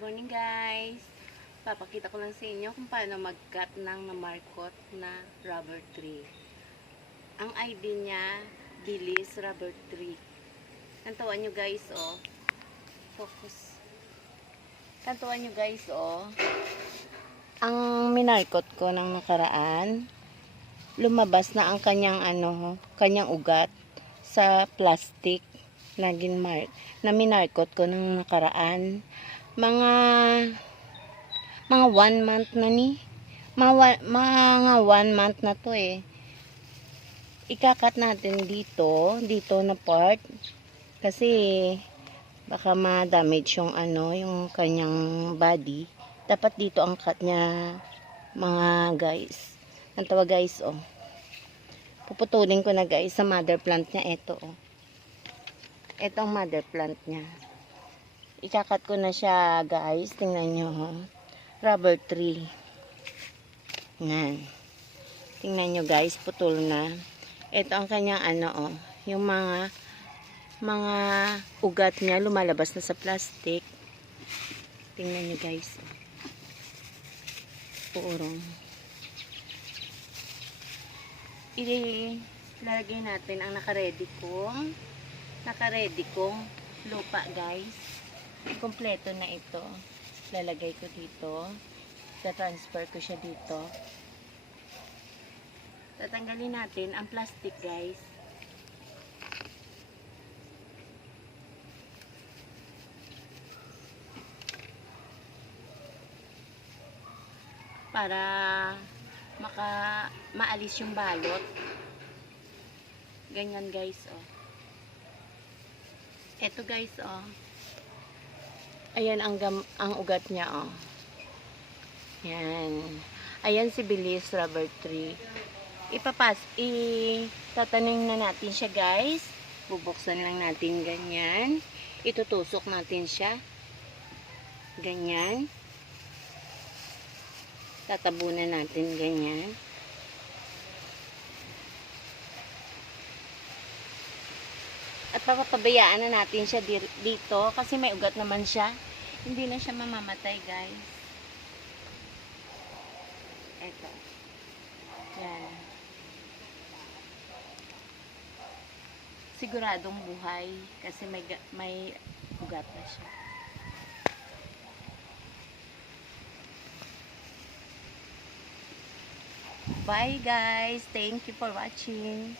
Morning guys! Papakita ko lang sa inyo kung paano mag-cut ng namarkot na rubber tree. Ang ID niya, Bilis rubber tree. Kantuan nyo guys, oh. Focus. Kantuan nyo guys, oh. Ang minarkot ko ng nakaraan, lumabas na ang kanyang ugat sa plastic na minarkot ko ng nakaraan. Mga 1 month na ni. Mga 1 month na to eh. Ikakat natin dito na part kasi baka ma-damage yung kanyang body. Dapat dito ang cut niya, mga guys. Antawa guys, oh. Puputulin ko na guys sa mother plant niya, ito oh. Ito ang mother plant niya. Ikakat ko na siya guys. Tingnan nyo, oh. Rubber tree. Yan. Tingnan nyo guys, putol na. Ito ang kanyang oh. Yung mga ugat niya lumalabas na sa plastic. Tingnan nyo guys. Puurong. Ilalagay natin ang nakaready kong lupa guys. Kompleto na ito. Lalagay ko dito. Transfer ko siya dito. Tatanggalin natin ang plastic guys. Para maalis yung balot. Ganyan guys, oh. Ito guys, oh. Ayan ang ugat niya, oh. Yan. Ayan si Bilis rubber tree. Itatanim na natin siya, guys. Bubuksan lang natin ganyan. Itutusok natin siya. Ganyan. Tatabunan natin ganyan. At papabayaan na natin siya dito kasi may ugat naman siya. Hindi na siya mamamatay, guys. Ito. Yan. Siguradong buhay kasi may ugat na siya. Bye, guys. Thank you for watching.